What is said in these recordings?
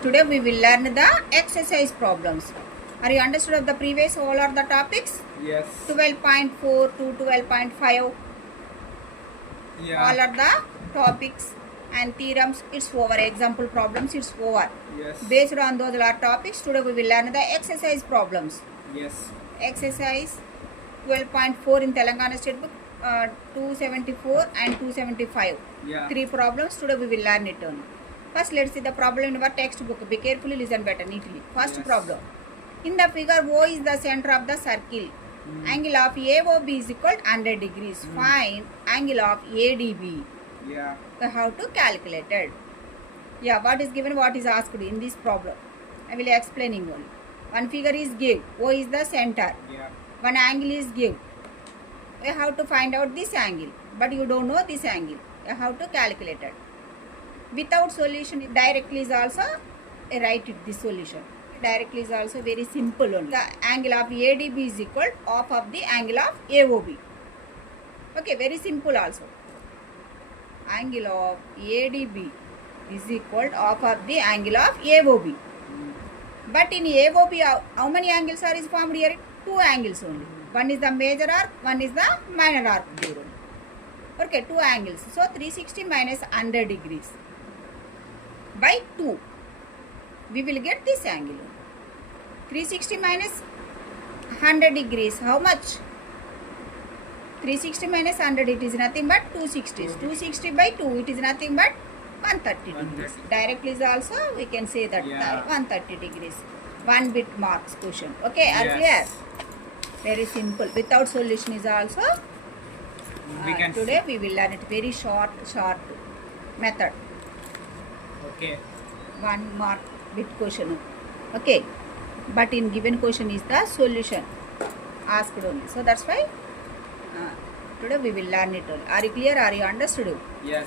Today we will learn the exercise problems. Are you understood of the previous all are the topics? Yes. 12.4 to 12.5. Yeah. All are the topics and theorems. It's over. Example problems. It's over. Yes. Based on those are topics, today we will learn the exercise problems. Yes. Exercise 12.4 in Telangana State Book 274 and 275. Yeah. 3 problems. Today we will learn it only. First, let's see the problem in our textbook. Be carefully, listen better, neatly. First Yes. problem. In the figure, O is the center of the circle. Angle of AOB is equal to 100 degrees. Find angle of ADB. Yeah. We have to calculate it. Yeah, what is given, what is asked in this problem. I will explaining only. One figure is give. O is the center. Yeah. One angle is give. We have to find out this angle. But you don't know this angle. You have to calculate it. Without solution, directly is also write it, this solution. Directly is also very simple only. The angle of ADB is equal to half of the angle of AOB. Okay, very simple also. Angle of ADB is equal to half of the angle of AOB. But in AOB, how many angles are formed here? 2 angles only. One is the major arc, one is the minor arc. Okay, 2 angles. So 360 minus 100 degrees by 2. We will get this angle. 360 minus 100 degrees. How much? 360 minus 100, it is nothing but 260. 260 by 2, it is nothing but 130 degrees. Directly is also, we can say that 130 degrees. 1 bit marks question. Okay, are clear? Very simple. Without solution is also. Today we will learn it very short method. Okay. 1 mark bit question. Okay. But in given question is the solution asked only. So that's why today we will learn it all. Are you clear? Are you understood? Yes.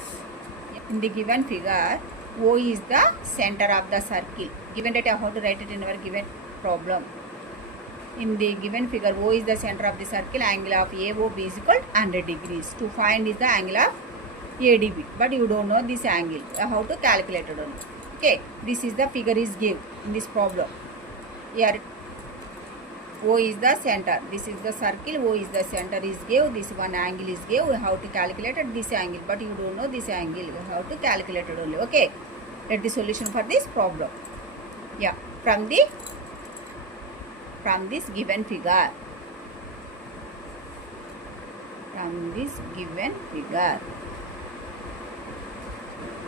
In the given figure, O is the center of the circle. Given that I have to write it in our given problem. In the given figure, O is the center of the circle. Angle of AOB is equal to 100 degrees. To find is the angle of ADB. But you don't know this angle. You have to calculate it only. Okay. This is the figure is given in this problem. Here O is the center. This is the circle. O is the center is given. This one angle is given. We have to calculate this angle. But you don't know this angle. We have to calculate it only. Okay. Let the solution for this problem. Yeah. From this given figure. From this given figure.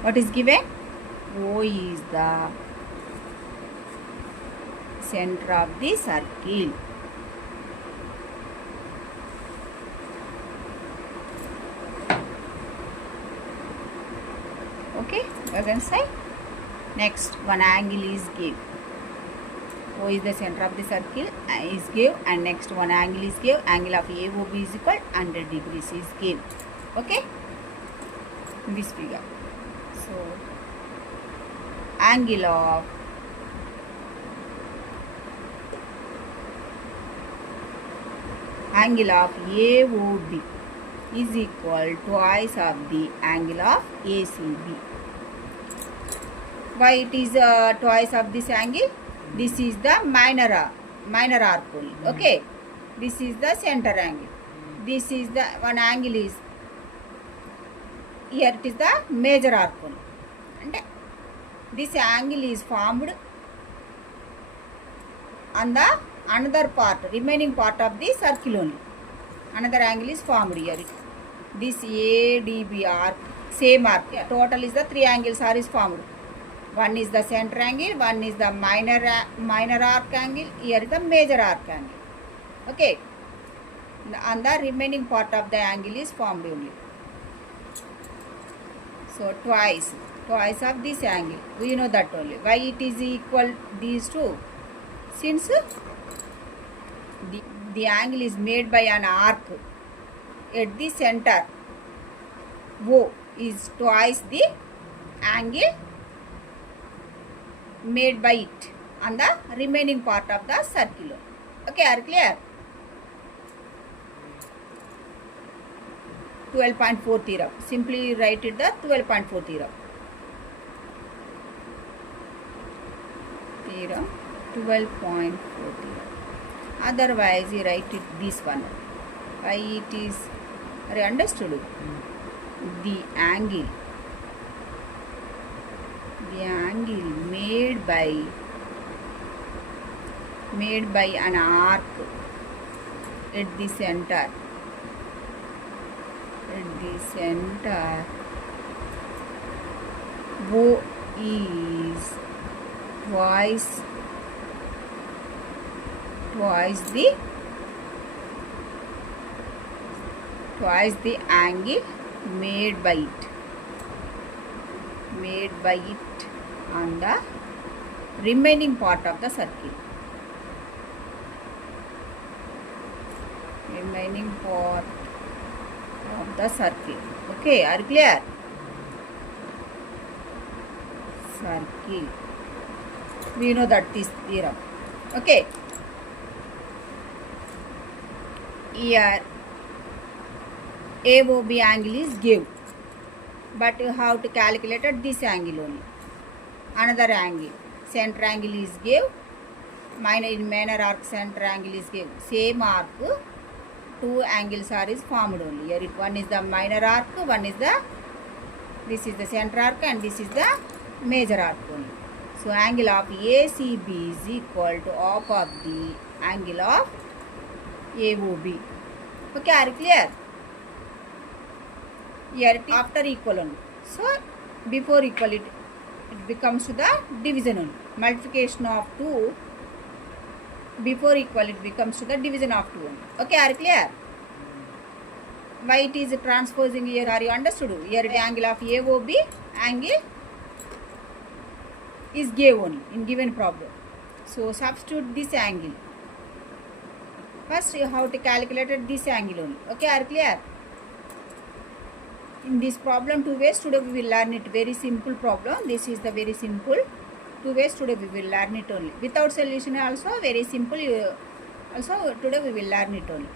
What is given? O is the center of the circle. Okay, you can say. Next, one angle is given. O is the center of the circle is given, and next one angle is given. Angle of AOB is equal to 100 degrees is given. Okay, in this figure. So, angle of AOB is equal to twice of the angle of ACB. Why it is twice of this angle? This is the minor arc only. Okay, this is the center angle. This is the one angle is here. It is the major arc only. And this angle is formed on the another part, remaining part of the circle only. Another angle is formed here. This ADB arc, same arc. Total is the 3 angles are is formed. One is the center angle, one is the minor arc angle, here is the major arc angle. Okay. And the remaining part of the angle is formed only. So twice of this angle. We know that only. Why it is equal these two? Since the angle is made by an arc at the center, O is twice the angle made by it on the remaining part of the circle. Okay, are clear? 12.4 theorem. Simply write it the 12.4 theorem. theorem 12.4 theorem. Otherwise you write it this one. Why it is? Are you understood? The angle made by an arc at the center O is twice the angle made by it on the remaining part of the circle. Okay, are you clear? Circle. We know that this theorem. Okay. Here AOB angle is given, but you have to calculate at this angle only. Another angle, center angle is given. In minor arc center angle is given. Same arc, two angles are is formed only. Here one is the minor arc, this is the center arc, and this is the major arc only. So angle of ACB is equal to half of the angle of AOB. Okay, are you clear? Here after equal only. So before equal it becomes to the division only. Multiplication of 2 before equal it becomes to the division of 2 only. Okay, are you clear? Why it is transposing here? Are you understood? Here the angle of AOB angle is given only in given problem. So substitute this angle. First you have to calculate this angle only. Okay, are you clear? In this problem, two ways today we will learn it. Very simple problem. This is the very simple. Two ways today we will learn it only. Without solution also very simple. Also today we will learn it only.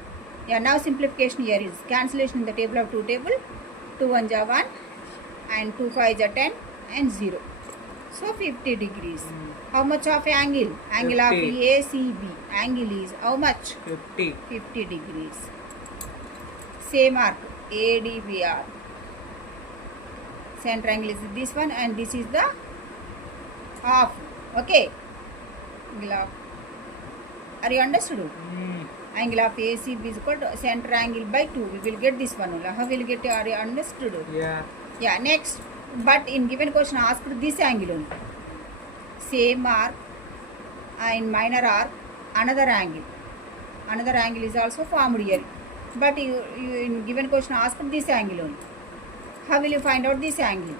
Yeah, now simplification here is cancellation in the table of 2 table. 2 1 ja 1 and 2 5 ja 10 and 0. So 50 degrees. How much of angle? Angle 50. Of ACB. Angle is how much? 50. 50 degrees. Same arc ADBR. Center angle is this one and this is the half. Okay. Angle of, are you understood? Angle of ACB is equal to center angle by 2. We will get this one. How will get? Are you understood? Yeah. Yeah. Next, but in given question asked this angle only. Same arc in minor arc another angle. Another angle is also formed here. But you in given question asked this angle only. How will you find out this angle?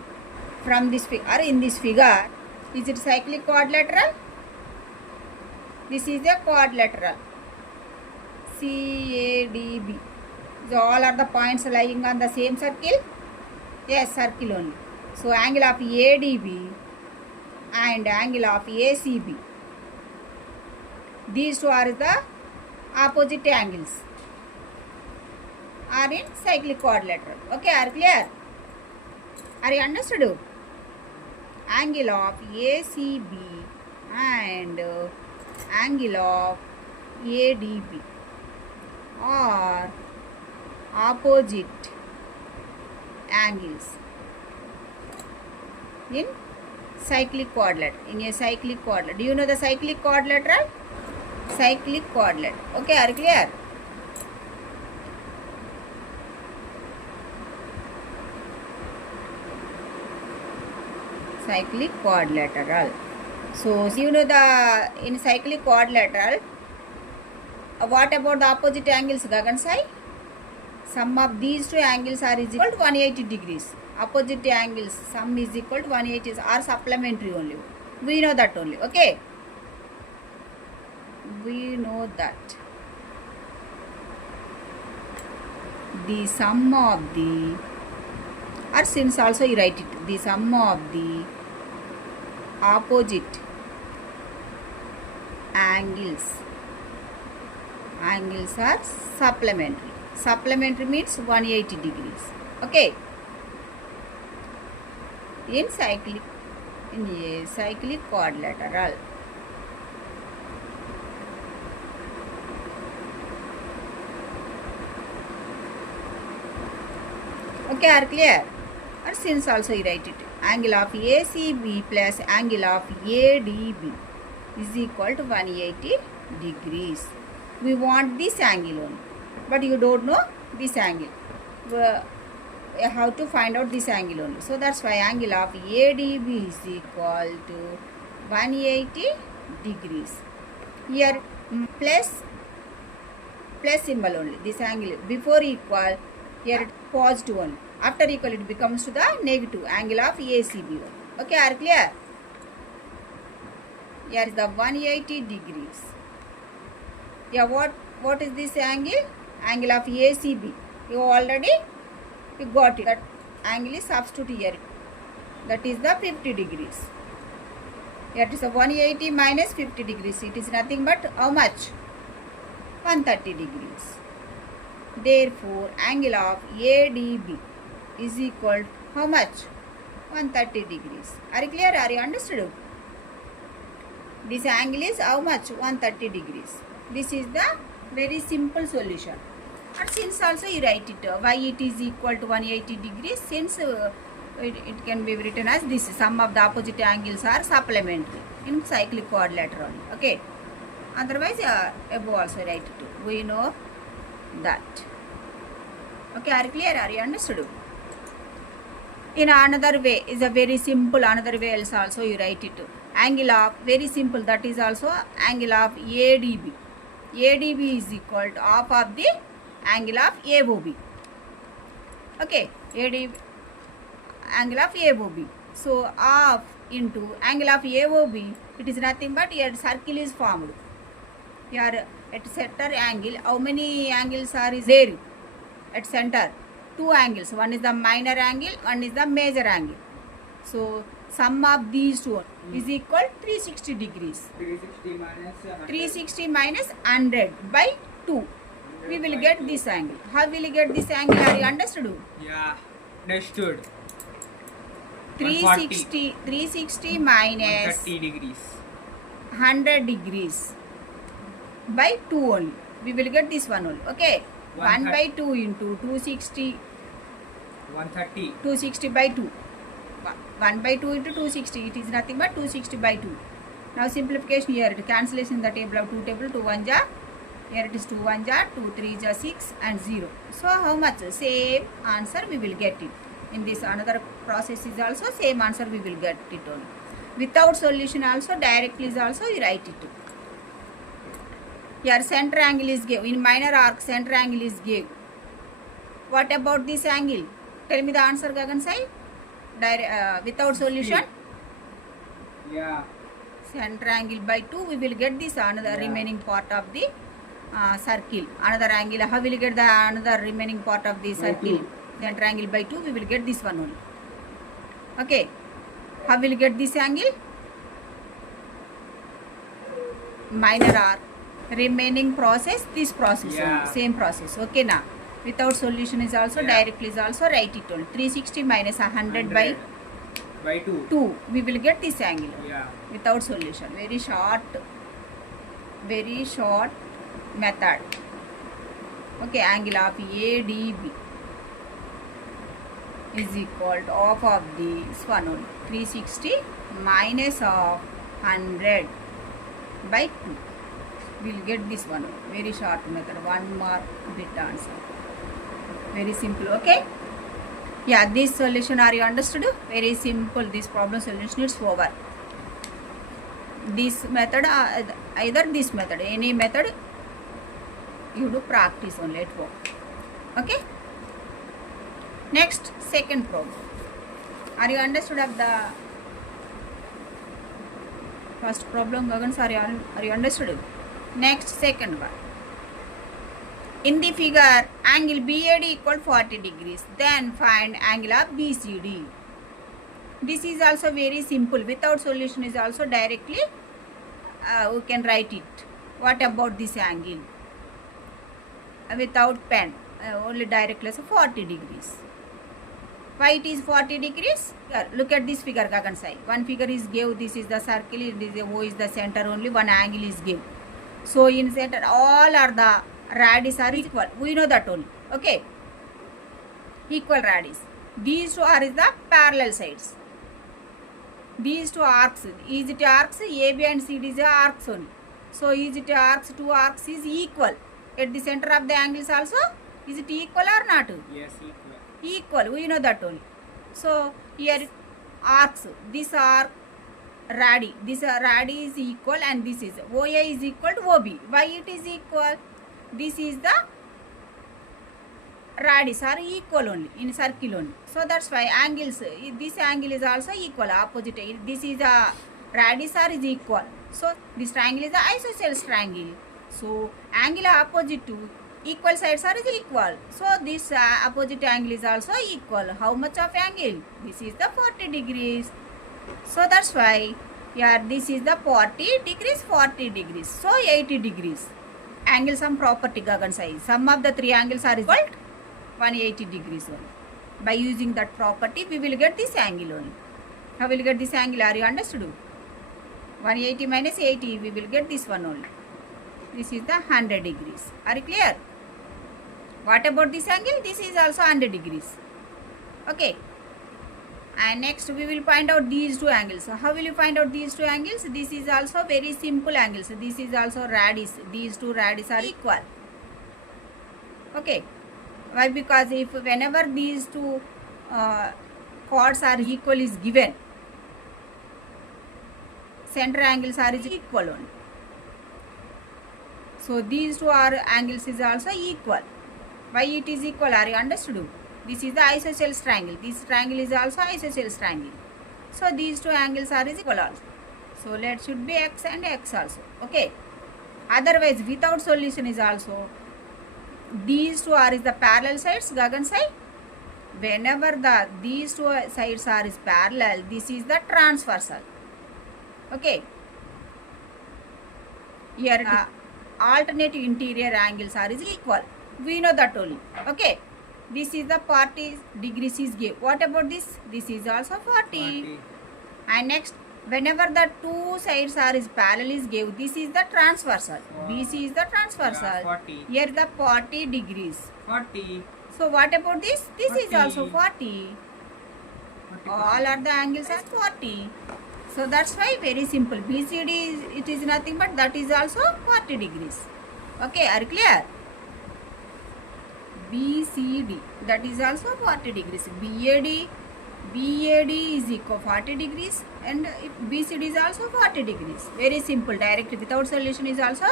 From this figure, or in this figure, is it cyclic quadrilateral? This is a quadrilateral. CADB. So all are the points lying on the same circle? Yes, circle only. So angle of ADB and angle of ACB. These two are the opposite angles. Are in cyclic quadrilateral. Okay, are clear? Are you understood? Angle of ACB and angle of ADB are opposite angles in cyclic quadrilateral. In a cyclic quadrilateral. Do you know the cyclic quadrilateral? Cyclic quadrilateral. Okay, are you clear? Cyclic quadrilateral. So you know the in cyclic quadrilateral. What about the opposite angles, Gagan Sai? Sum of these two angles are is equal to 180 degrees. Opposite angles sum is equal to 180 are supplementary only. We know that only. Okay. We know that the sum of the, or since also you write it, the sum of the opposite angles are supplementary. Supplementary means 180 degrees. Okay. In a cyclic quadrilateral. Okay, are clear? Or since also you write it. Angle of ACB plus angle of ADB is equal to 180 degrees. We want this angle only, but you don't know this angle. How to find out this angle only. So that's why angle of ADB is equal to 180 degrees. Here plus symbol only. This angle before equal, here positive only. After equal it becomes to the negative angle of ACB. Okay, are clear? Here is the 180 degrees. Yeah, what is this angle? Angle of ACB. You already got it. That angle is substitute here. That is the 50 degrees. Here it is a 180 minus 50 degrees. It is nothing but how much? 130 degrees. Therefore, angle of ADB is equal to how much? 130 degrees. Are you clear? Are you understood? This angle is how much? 130 degrees. This is the very simple solution. And since also you write it, why it is equal to 180 degrees, since it can be written as this. Sum of the opposite angles are supplementary in cyclic quadrilateral. Okay. Otherwise, above also write it. We know that. Okay, are you clear? Are you understood? In another way, is a very simple, another way else also you write it. Angle of, very simple, that is also angle of ADB. ADB is equal to half of the angle of AOB. Okay, ADB, angle of AOB. So, half into angle of AOB, it is nothing but here circle is formed. Here at center angle, how many angles are there at center? Two angles. One is the minor angle, one is the major angle. So, sum of these two is equal 360 degrees. 360 minus 100 by 2. We will get this angle. How will we get this angle? Are you understood? Yeah, understood. 360 minus 130 degrees. 100 degrees by 2 only. We will get this one only. Okay. 1 by 2 into 260. 130. 260 by 2. 1 by 2 into 260. It is nothing but 260 by 2. Now simplification here. Cancellation in the table of 2 table. 2 1 ja. Here it is 2 1 ja. 2 3 ja 6 and 0. So how much? Same answer we will get it. In this another process is also same answer we will get it only. Without solution also, directly is also you write it. Here center angle is given. In minor arc center angle is given. What about this angle? Tell me the answer, Gagan Sai. Without solution? Yeah. Center angle by 2 we will get this another remaining part of the circle. Another angle. How will we get the another remaining part of the circle? Center angle by 2 we will get this one only. Okay. How will we get this angle? Minor arc. Remaining process, this process only. Same process. Okay now. Without solution is also directly is also write it only. 360 minus 100 by 2. We will get this angle. Without solution. Very short method. Okay, angle of ADB is equal to half of this one only. 360 minus of 100 by 2. We will get this one. Very short method. 1 mark bit answer. Very simple. Okay. Yeah, this solution are you understood? Very simple. This problem solution is over. This method, either this method, any method, you do practice only at home. Okay. Next, second problem. Are you understood of the first problem, Gagans? Are you understood? Next, second one. In the figure, angle B.Ed equal 40 degrees. Then find angle of BCD. This is also very simple. Without solution is also directly we can write it. What about this angle? Without pen, only directly so 40 degrees. Why it is 40 degrees? Here, look at this figure, Gagansai. One figure is given. This is the circle. This is O is the center. Only one angle is given. So in center, all are the radius are equal. We know that only. Okay. equal radius. These two are the parallel sides. These two arcs, is it arcs? AB and CD is arcs only. So is it arcs? Two arcs is equal. At the center of the angles also, is it equal or not? Yes, equal. Equal, we know that only. So here arcs, this arc radii, this radii is equal and this is OA is equal to OB. Why it is equal? This is the radius are equal only in circle only. So that's why angles, this angle is also equal, opposite. This is a radius are is equal. So this triangle is the isosceles triangle. So angle opposite to equal sides are is equal. So this opposite angle is also equal. How much of angle? This is the 40 degrees. So that's why here this is the 40 degrees, 40 degrees. So 80 degrees. Angle sum property Gagan size. Sum of the three angles are equal 180 degrees only. By using that property, we will get this angle only. How will get this angle? Are you understood? 180 minus 80, we will get this one only. This is the 100 degrees. Are you clear? What about this angle? This is also 100 degrees. Okay. And next we will find out these two angles. So how will you find out these two angles? This is also very simple angles. This is also radius. These two radius are equal. Okay. Why? Because if whenever these two chords are equal is given, center angles are equal only. So these two are angles is also equal. Why it is equal? Are you understood? This is the isosceles triangle. This triangle is also isosceles triangle. So these two angles are equal also. So let should be x and x also. Okay. Otherwise, without solution is also these two are is the parallel sides. Gagan side. Whenever these two sides are is parallel, this is the transversal. Okay. Here alternate interior angles are is equal. We know that only. Okay. This is the 40 degrees is given. What about this? This is also 40. And next, whenever the two sides are is parallel is given, this is the transversal. BC is the transversal. Yeah, 40. Here the 40 degrees. 40. So what about this? This 40. is also 40. All are the angles are 40. So that's why very simple. BCD is, it is nothing but that is also 40 degrees. Okay, are you clear? BCD, that is also 40 degrees. BAD is equal 40 degrees and BCD is also 40 degrees. Very simple. Direct without solution is also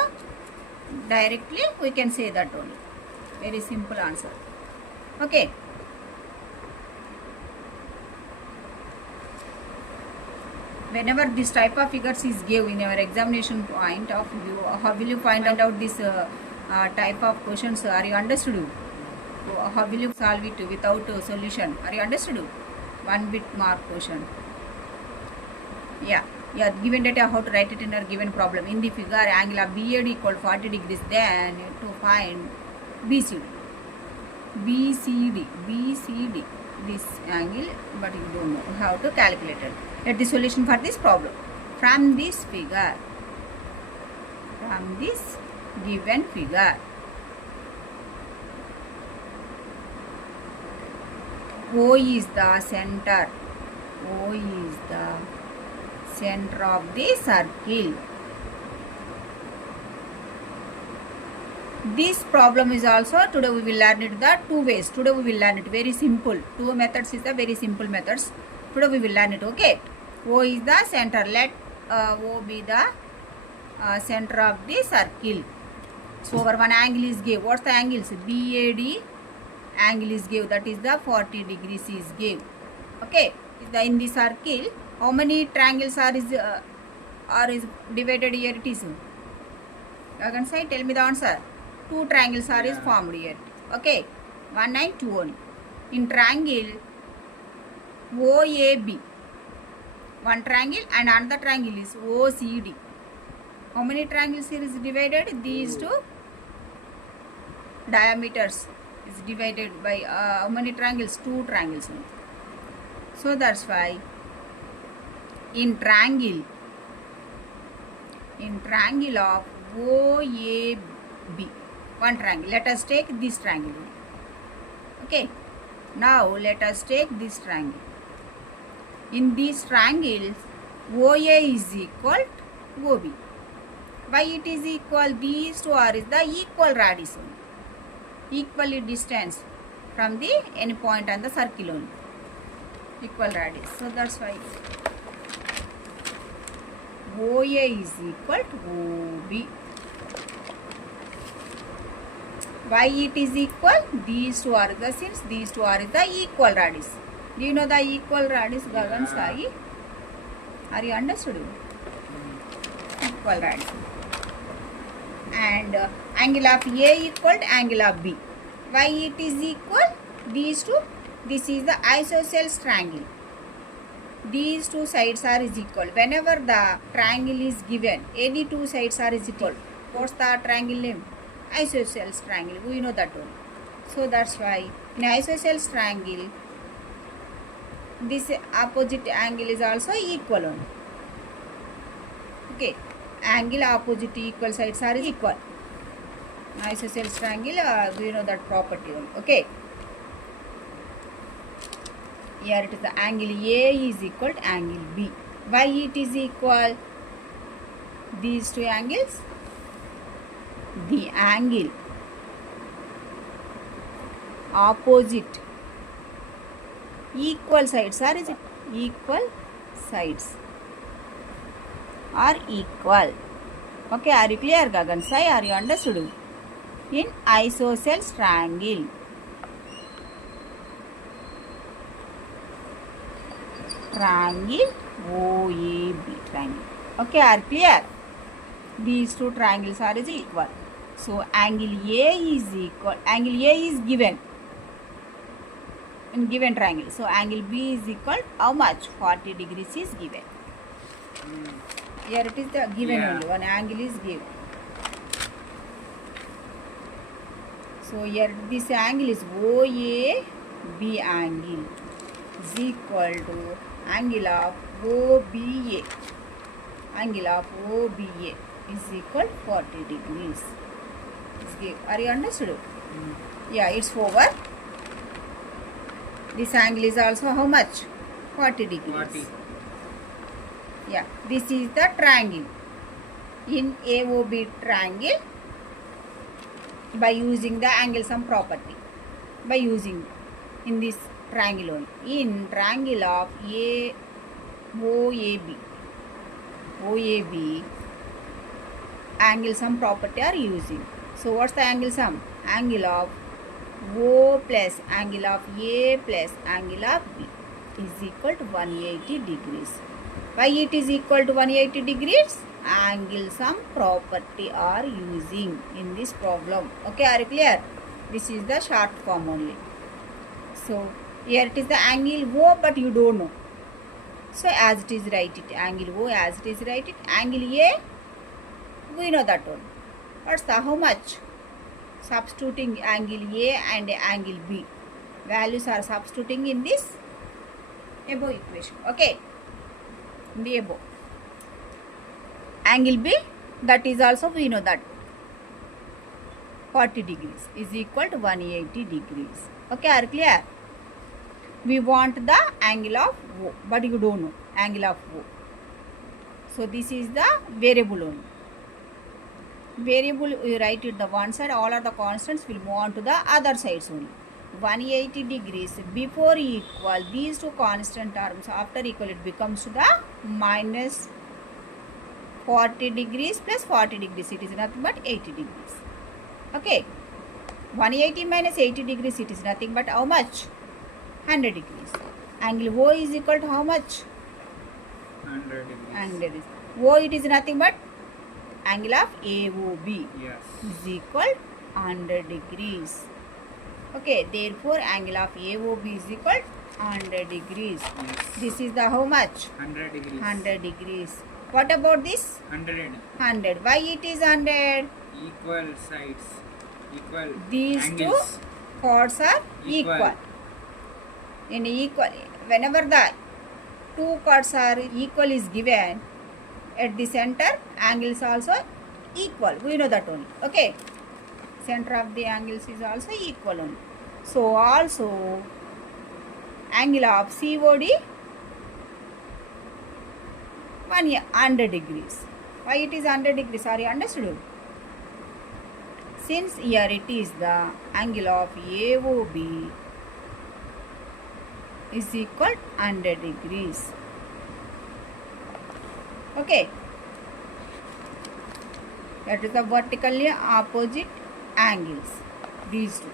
directly we can say that only. Very simple answer. Okay. Whenever this type of figures is given in our examination point of view, how will you find out this type of questions? Are you understood? How will you solve it without solution? Are you understood? 1 bit mark question. Yeah. Given data, how to write it in a given problem. In the figure, angle of BAD equal 40 degrees. Then to find BCD. This angle, but you don't know how to calculate it. Let the solution for this problem. From this figure, from this given figure, O is the center. O is the center of the circle. This problem is also, today we will learn it the two ways. Today we will learn it very simple. Two methods is the very simple methods. Today we will learn it. Okay. O is the center. Let O be the center of the circle. So our one angle is given. What's the angles? BAD angle is given. That is the 40 degrees is given. Okay. In the circle, how many triangles are is divided here? It is. You can say, tell me the answer. Two triangles are is formed here. Okay. 1 and 2 only. In triangle OAB, one triangle and another triangle is OCD. How many triangles here is divided? These two diameters is divided by how many triangles? Two triangles only. So that's why in triangle of OAB, one triangle. Let us take this triangle. Okay. Now let us take this triangle. In these triangles, OA is equal to OB. Why it is equal? These two are the equal radius only. Equally distance from the any point on the circle only. Equal radius. So that's why OA is equal to OB. Why it is equal? These two are the, since these two are the equal radius. Do you know the equal radius, Gagan Sai? Are you understood? Equal radius. And angle of A equal to angle of B. Why it is equal? These two. This is the isosceles triangle. These two sides are is equal. Whenever the triangle is given, any two sides are is equal. What's the triangle name? Isosceles triangle. We know that one. So that's why in isosceles triangle, this opposite angle is also equal one. Okay. Angle opposite equal sides are equal. Isosceles triangle, we know that property one. Okay. Here it is the angle A is equal to angle B. Why it is equal? These two angles. The angle opposite equal sides are equal sides are equal. Okay, are you clear, Gagan Sai? Are you understood? In isosceles triangle, triangle OAB triangle. Okay, are clear? These two triangles are is equal. So angle A is equal. Angle A is given in given triangle. So angle B is equal how much? 40 degrees is given. Here it is the given only. One angle is given. So here this angle is OAB angle is equal to angle of OBA. Angle of OBA is equal to 40 degrees. Are you understood? Yeah, it's over. This angle is also how much? 40 degrees. 40. Yeah, this is the triangle. In AOB triangle, by using the angle sum property. By using in this triangle only. In triangle of OAB, angle sum property are using. So what's the angle sum? Angle of O plus angle of A plus angle of B is equal to 180 degrees. Why it is equal to 180 degrees? Angle sum property are using in this problem. Okay, are you clear? This is the short form only. So here it is the angle O, but you don't know. So as it is, write it. Angle O as it is, write it. Angle A, we know that one. What's the how much? Substituting angle A and angle B. Values are substituting in this above equation. Okay. In the above. Angle B, that is also we know that 40 degrees is equal to 180 degrees. Okay, are clear? We want the angle of O, but you don't know angle of O. So this is the variable only. Variable, you write it the one side, all of the constants will move on to the other sides only. 180 degrees before equal, these two constant terms after equal, it becomes to the minus 40 degrees plus 40 degrees. It is nothing but 80 degrees. Okay. 180 minus 80 degrees, it is nothing but how much? 100 degrees. Angle O is equal to how much? 100 degrees. 100 degrees. O, it is nothing but angle of AOB. Yes. Is equal 100 degrees. Okay, therefore angle of AOB is equal 100 degrees. Yes. This is the how much? 100 degrees. 100 degrees. What about this? 100. 100. Why it is 100? Equal sides. Equal These angles. two chords are equal. In equal, whenever the two chords are equal is given, at the center angles also equal. We know that only. Okay. Center of the angles is also equal only. So also angle of COD 100 degrees. Why it is 100 degrees? Are you understood? Since here it is the angle of AOB is equal to 100 degrees. Okay. That is the vertically opposite angles. These two.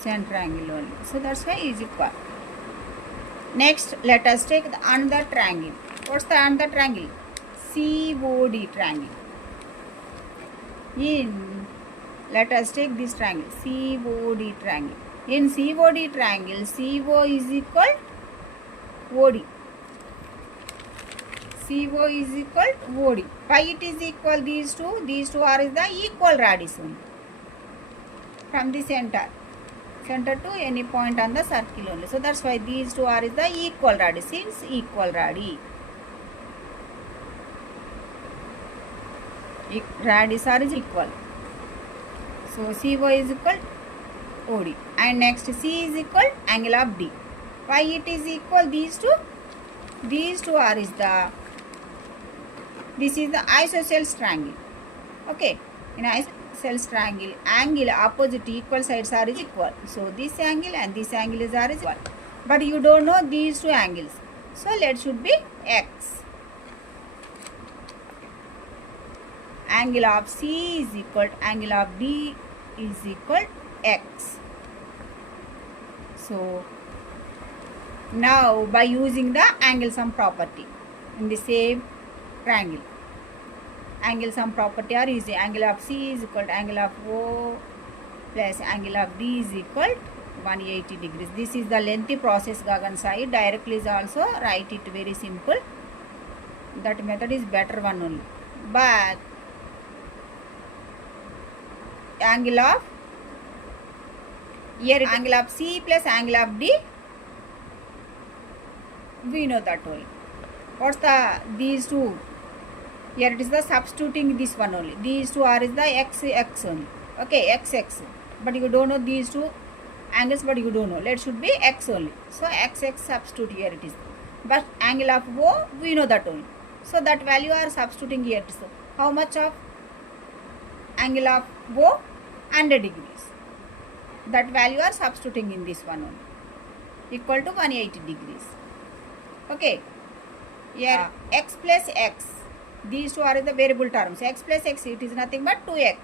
Center angle only. So that's why is equal. Next, let us take the another triangle. What's the another triangle? COD triangle. Let us take this triangle, COD triangle. In COD triangle, CO is equal to OD. CO is equal to OD. Why it is equal these two? These two are the equal radius only. From the center to any point on the circle only. So that's why these two are the equal radius. Since equal radii. Radius are equal. So CO is equal to OD. And next C is equal to angle of D. Why it is equal these two? These two are this is the isosceles triangle. Okay. In isosceles triangle, angle opposite equal sides are equal. So this angle and this angle are equal. But you don't know these two angles. So let should be X. Angle of C is equal to angle of D is equal to X. So now by using the angle sum property in the same triangle, angle sum property are easy. Angle of C is equal to angle of O plus angle of D is equal to 180 degrees. This is the lengthy process, Gagan side. Directly is also write it very simple. That method is better one only. But angle of here angle of C plus angle of D, we know that only. What's the these two? Here it is the substituting this one only. These two are is the x only. Okay, x. But you don't know these two angles, but you don't know. Let should be x only. So x substitute here it is. But angle of O, we know that only. So that value are substituting here. So how much of angle of O? 100 degrees. That value are substituting in this one only. Equal to 180 degrees. Okay. Here x plus x. These two are the variable terms. X plus x, it is nothing but 2x.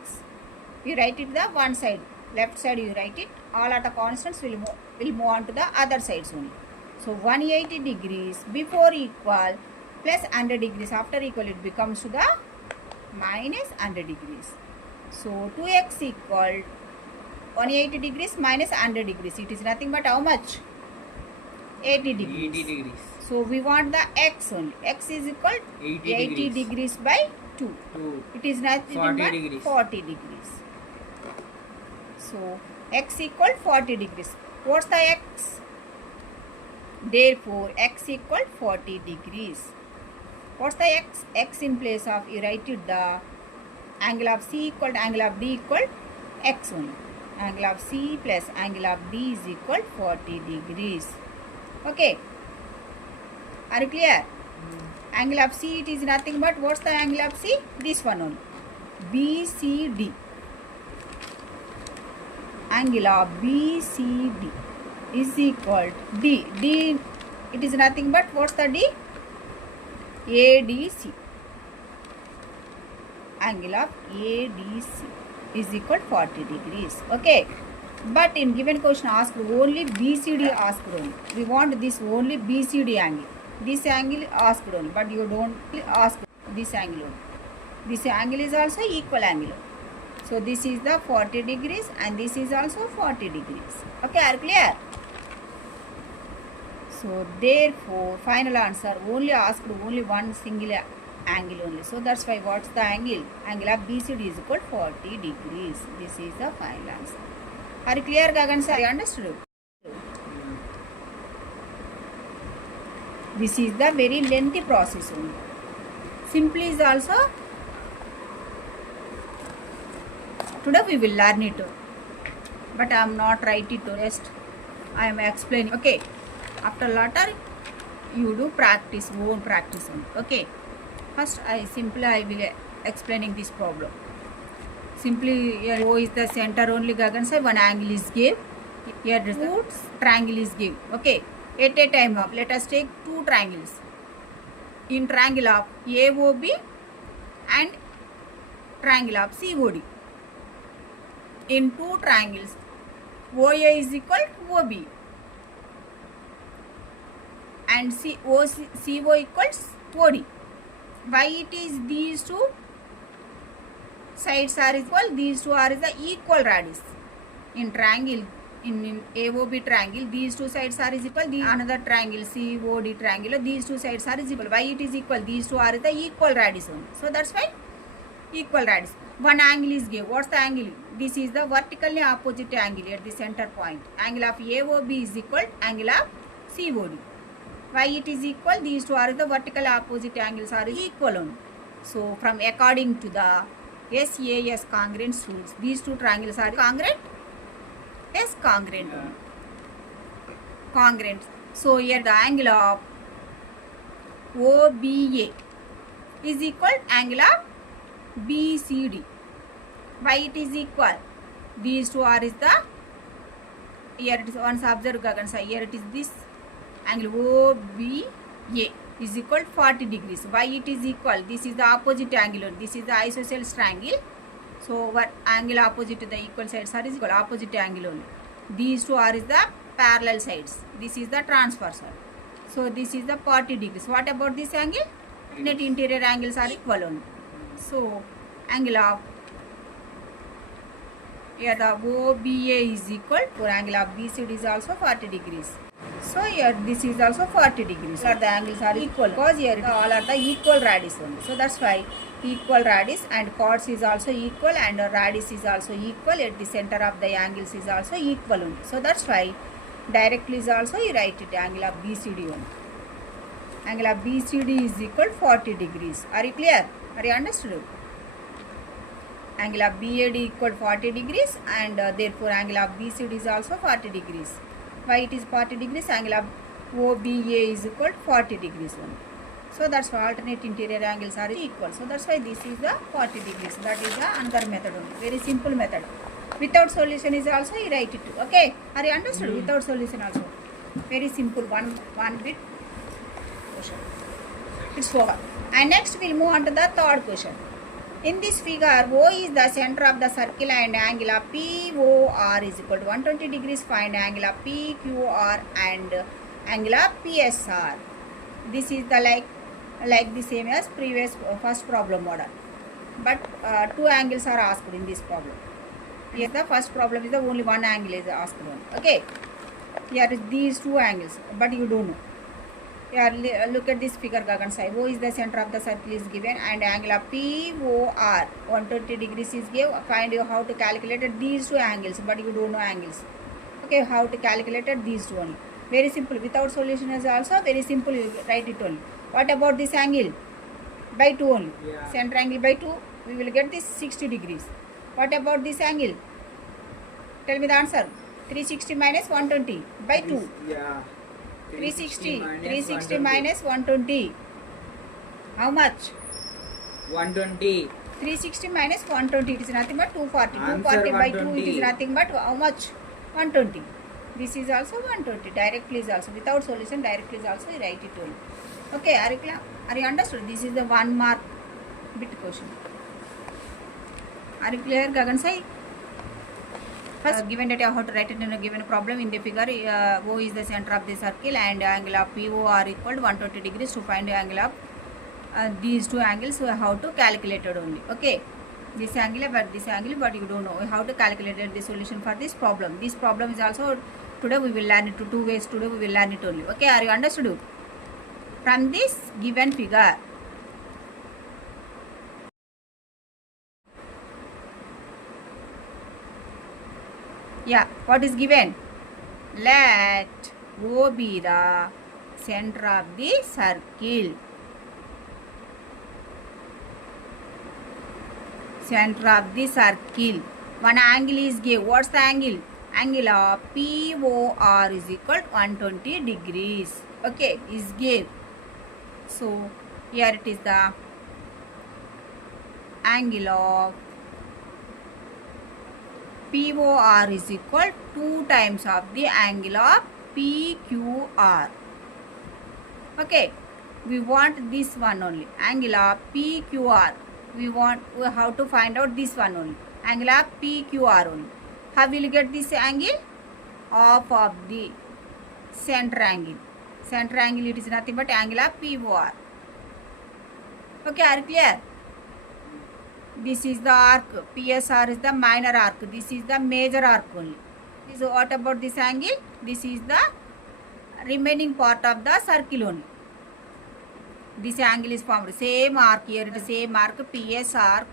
You write it the one side. Left side you write it. All other constants will move on to the other sides only. So 180 degrees before equal plus 100 degrees. After equal it becomes to the minus 100 degrees. So 2x equal 180 degrees minus 100 degrees. It is nothing but how much? 80 degrees. 80 degrees. So we want the x only. X is equal to 80 degrees by 2. It is nothing but degrees. 40 degrees. So x equal 40 degrees. What's the x? Therefore x equal 40 degrees. What's the x? X in place of, you write it the angle of C equal to angle of D equal x only. Angle of C plus angle of D is equal 40 degrees. Okay. Are you clear? Angle of C, it is nothing but what's the angle of C? This one only. BCD. Angle of BCD is equal to D. D, it is nothing but what's the D? ADC. Angle of ADC is equal to 40 degrees. Okay. But in given question asked only BCD asked only. We want this only BCD angle. This angle asked only. But you don't ask this angle only. This angle is also equal angle. So this is the 40 degrees and this is also 40 degrees. Okay, are clear? So therefore final answer only asked only one single angle only. So that's why what's the angle? Angle of BCD is equal to 40 degrees. This is the final answer. Are you clear, Gagan sir? You understood? This is the very lengthy process only. Simply is also today we will learn it. But I am not write it to rest. I am explaining. Okay, after later you do practice, own practice only. Okay, first I will explaining this problem. Simply here O is the center only, Gagan say one angle is give. Here the triangle is give. Okay, at a time of, let us take two triangles. In triangle of AOB and triangle of COD. In two triangles, OA is equal to OB and CO equals OD. Why it is these two sides are equal? These two are the equal radius. In triangle, in AOB triangle, these two sides are equal. The another triangle COD triangle, these two sides are equal. Why it is equal? These two are the equal radius only. So that's why equal radius. One angle is given. What's the angle? This is the vertically opposite angle at the center point. Angle of AOB is equal to angle of COD. Why it is equal? These two are the vertical opposite angles are equal only. So from according to the SAS congruence rules, these two triangles are congruent. Yes, congruent. Yeah. Congruent. So here the angle of OBA is equal to angle of BCD. Why it is equal? These two are is the, here it is, once observe Gagan say, here it is this angle OBA is equal to 40 degrees. Why it is equal? This is the opposite angle. This is the isosceles triangle. So what angle opposite to the equal sides are is equal, opposite angle only. These two are is the parallel sides. This is the transversal. So this is the 40 degrees. What about this angle? Net interior angles are equal only. So angle of here the OBA is equal to angle of BCD is also 40 degrees. So here this is also 40 degrees. So the angles are equal because here all are the equal radius only. So that's why equal radius and chords is also equal and radius is also equal. At the center of the angles is also equal only. So that's why directly is also you write it angle of BCD only. Angle of BCD is equal to 40 degrees. Are you clear? Are you understood? Angle of B.Ed equal to 40 degrees and therefore angle of BCD is also 40 degrees. Why it is 40 degrees? Angle of OBA is equal to 40 degrees only. So that's why alternate interior angles are equal. So that's why this is the 40 degrees. That is the another method only. Very simple method. Without solution is also you write it. Okay? Are you understood? Without solution also. Very simple one bit question. It's over. And next we'll move on to the third question. In this figure, O is the center of the circle and angle of POR is equal to 120 degrees. Find angle of PQR and angle of PSR. This is the like the same as previous first problem model. But two angles are asked in this problem. Here the first problem is the only one angle is asked on. Okay. Here is these two angles, but you don't know. Here look at this figure Gagan sai. O is the center of the circle is given and angle of POR 120 degrees is given. Find you how to calculate these two angles, but you don't know angles. Okay, how to calculate these two only. Very simple. Without solution is also very simple. You write it only. What about this angle? By 2 only. Yeah. Center angle by 2. We will get this 60 degrees. What about this angle? Tell me the answer. 360 minus 120 by 2. Yeah. 360 minus 120. How much? 120. 360 minus 120. It is nothing but 240. Answer 240 by 2. It 120. is nothing but how much? 120. This is also 120. Directly is also. Without solution, directly is also. You write it only. Okay. Are you understood? This is the 1 mark bit question. Are you clear, Gagan sai? First, given that you have to write it in a given problem in the figure, O is the center of the circle and angle of POR equal to 120 degrees. To find the angle of these two angles, so how to calculate it only. Okay, this angle, but you don't know how to calculate the solution for this problem. This problem is also today we will learn it to 2 ways. Today we will learn it only. Okay, are you understood? From this given figure, yeah, what is given? Let O be the center of the circle. Center of the circle. One angle is given. What's the angle? angle of POR is equal to 120 degrees. Okay, is given. So here it is the angle of POR is equal to 2 times of the angle of PQR. Okay, we want this one only, angle of PQR. We have to find out this one only, angle of PQR only. How will you get this angle? Half of the center angle. Center angle, it is nothing but angle of POR. Okay, are you clear? This is the arc. PSR is the minor arc. This is the major arc only. So what about this angle? This is the remaining part of the circle only. This angle is formed. Same arc here. It is same arc. PS arc.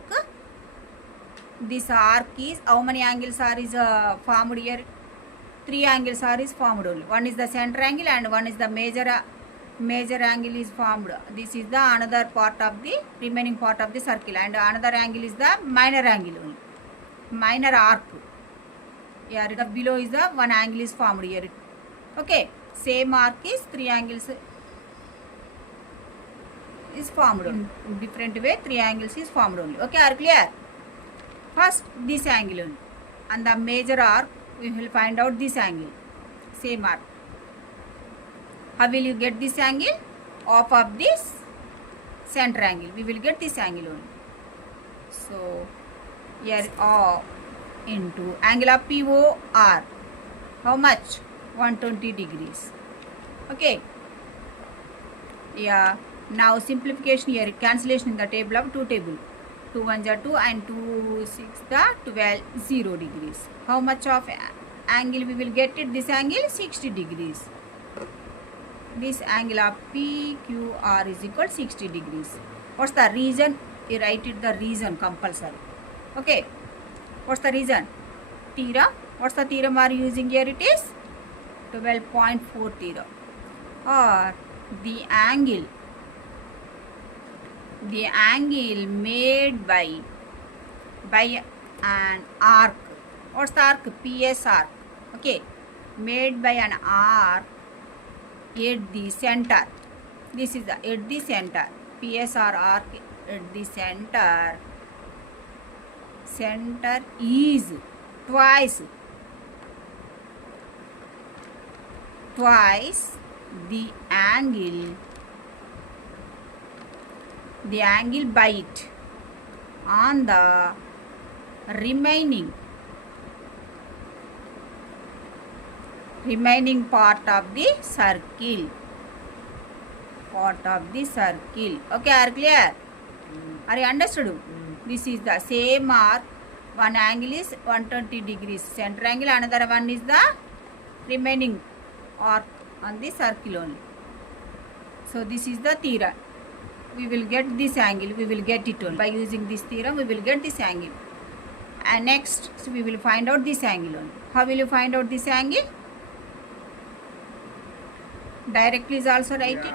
This arc is, how many angles are is formed here? 3 angles are is formed only. One is the center angle and one is the major angle is formed. This is the another part of the remaining part of the circle, and another angle is the minor angle only, minor arc. Here the below is the one angle is formed here. Okay, same arc is 3 angles is formed in different way. 3 angles is formed only. Okay, are clear? First this angle only, and the major arc we will find out this angle, same arc. How will you get this angle? Half of this center angle. We will get this angle only. So here half into angle of POR. How much? 120 degrees. Okay. Yeah. Now simplification here. Cancellation in the table of 2 table. 2 1s are 2 and 2 6 the 12 0 degrees. How much of angle we will get it? This angle 60 degrees. This angle of PQR is equal to 60 degrees. What's the reason? You write it the reason compulsory. Okay. What's the reason? Theorem. What's the theorem are using here? It is 12.4 theorem. Or the angle made by an arc. What's the arc? PS arc. Okay. Made by an arc at the center. This is the at the center. PSR arc at the center. Center is twice the angle by it on the remaining part of the circle. Okay, are clear? Are you understood? This is the same arc. One angle is 120 degrees center angle, another one is the remaining arc on the circle only. So this is the theorem. We will get this angle. We will get it only by using this theorem. We will get this angle. And next, so we will find out this angle only. How will you find out this angle? Directly is also write it.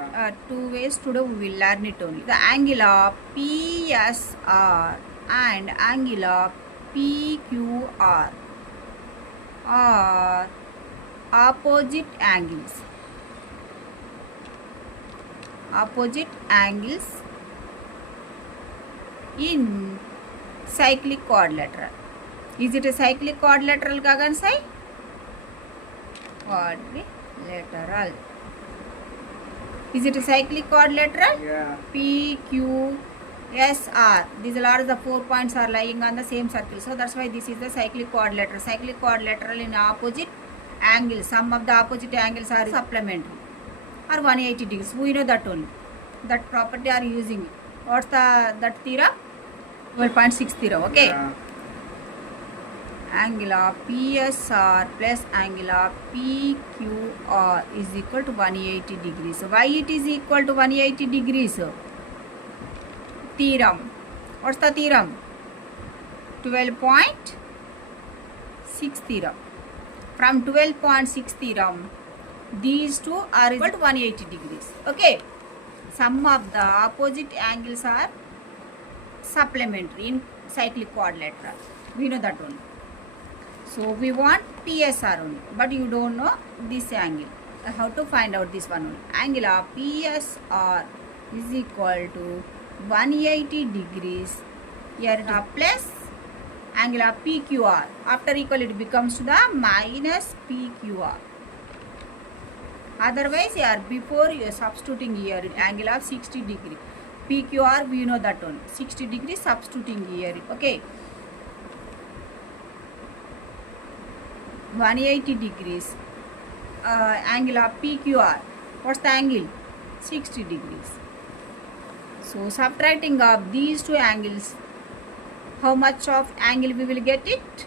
2 ways today we will learn it only. The angle of PSR and angle of PQR are opposite angles. In cyclic quadrilateral. Is it a cyclic quadrilateral, Gagan Sai? Quadrilateral. Is it a cyclic quadrilateral? Yeah. PQSR. These are the 4 points are lying on the same circle. So that's why this is the cyclic quadrilateral. Cyclic quadrilateral in opposite angles. Some of the opposite angles are supplementary or 180 degrees. We know that only. That property are using. What's that theorem? 12.6 theorem. Okay. Yeah. Angle of PSR plus angle of PQR is equal to 180 degrees. So why it is equal to 180 degrees? Theorem. What's the theorem? 12.6 theorem. From 12.6 theorem, these two are equal to 180 degrees. Okay. Some of the opposite angles are supplementary in cyclic quadrilateral. We know that one. So we want PSR only, but you don't know this angle. How to find out this one only? Angle of PSR is equal to 180 degrees. Here plus angle of PQR. After equal it becomes to the minus PQR. Otherwise here before you are substituting here angle of 60 degree. PQR we know that one. 60 degrees substituting here. Okay. 180 degrees. Angle of PQR. What's the angle? 60 degrees. So subtracting of these two angles, how much of angle we will get it?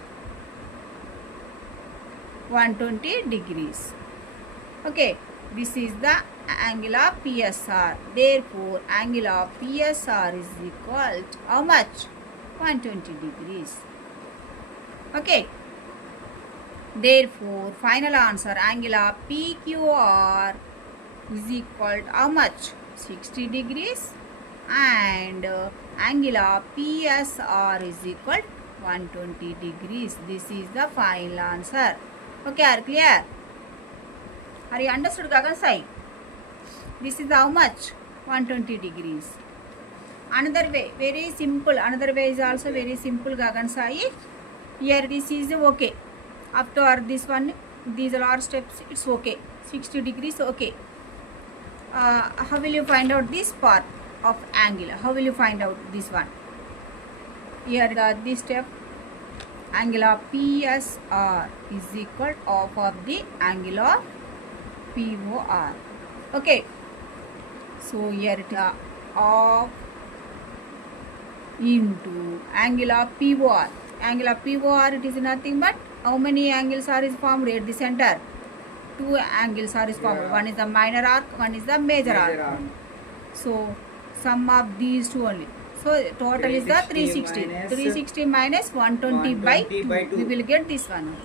120 degrees. Okay, this is the angle of PSR. Therefore, angle of PSR is equal to how much? 120 degrees. Okay. Therefore, final answer, angle of PQR is equal to how much? 60 degrees. And angle of PSR is equal to 120 degrees. This is the final answer. Okay, are clear? Are you understood, Gagan Sai? This is how much? 120 degrees. Another way, very simple. Another way is also very simple, Gagan Sai. Here this is okay. After this one, these are all steps, it's okay. 60 degrees, okay. How will you find out this part of angle? How will you find out this one? Here this step, angle of PSR is equal to half of the angle of POR. Okay. So here it half into angle of POR. Angle of POR, it is nothing but how many angles are is formed at the center? Two angles are is formed. One is the minor arc, one is the major arc. So sum of these two only. So total is the 360. 360 minus 120 by 2. We will get this one.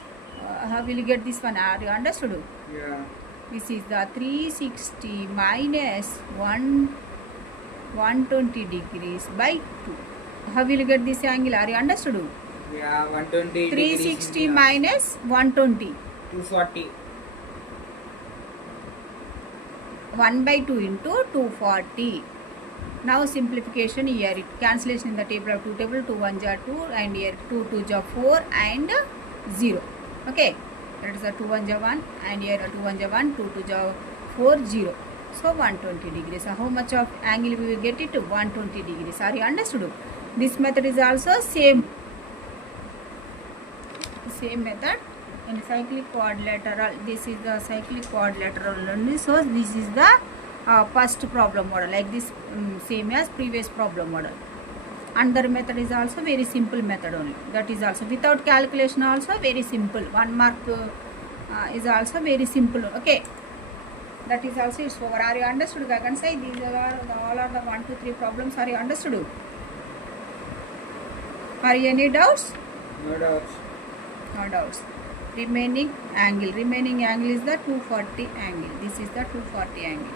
How will you get this one? Are you understood? Yeah. This is the 360 minus 120 degrees by 2. How will you get this angle? Are you understood? Yeah, 120 360 minus 120. 240. 1 by 2 into 240. Now simplification here. It cancellation in the table of 2 table. 2 1 ja 2 and here 2 2 ja 4 and 0. Okay. That is the 2 1 ja 1 and here 2 1 ja 1, 2 2 ja 4, 0. So 120 degrees. So how much of angle we will get it? 120 degrees. Are you understood? This method is also same method in cyclic quadrilateral. This is the cyclic quadrilateral only. So this is the first problem model, like this same as previous problem model. Another method is also very simple method only. That is also without calculation, also very simple. 1 mark is also very simple. Okay, that is also it's over. Are you understood? I can say these are all are the 1 2 3 problems. Are you understood? Are you any doubts? No doubts. No doubts. Remaining angle is the 240 angle. This is the 240 angle.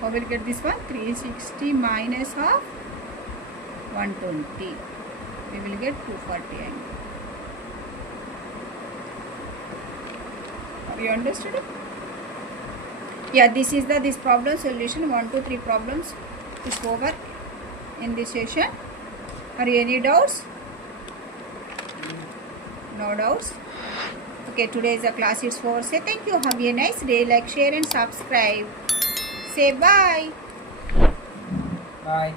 How will get this one? 360 minus of 120. We will get 240 angle. Have you understood? Yeah, this is the this problem solution. 1 2 3 problems is over in this session. Are you any doubts? No doubts. Okay, today's class is over. Say thank you. Have a nice day. Like, share and subscribe. Say bye. Bye.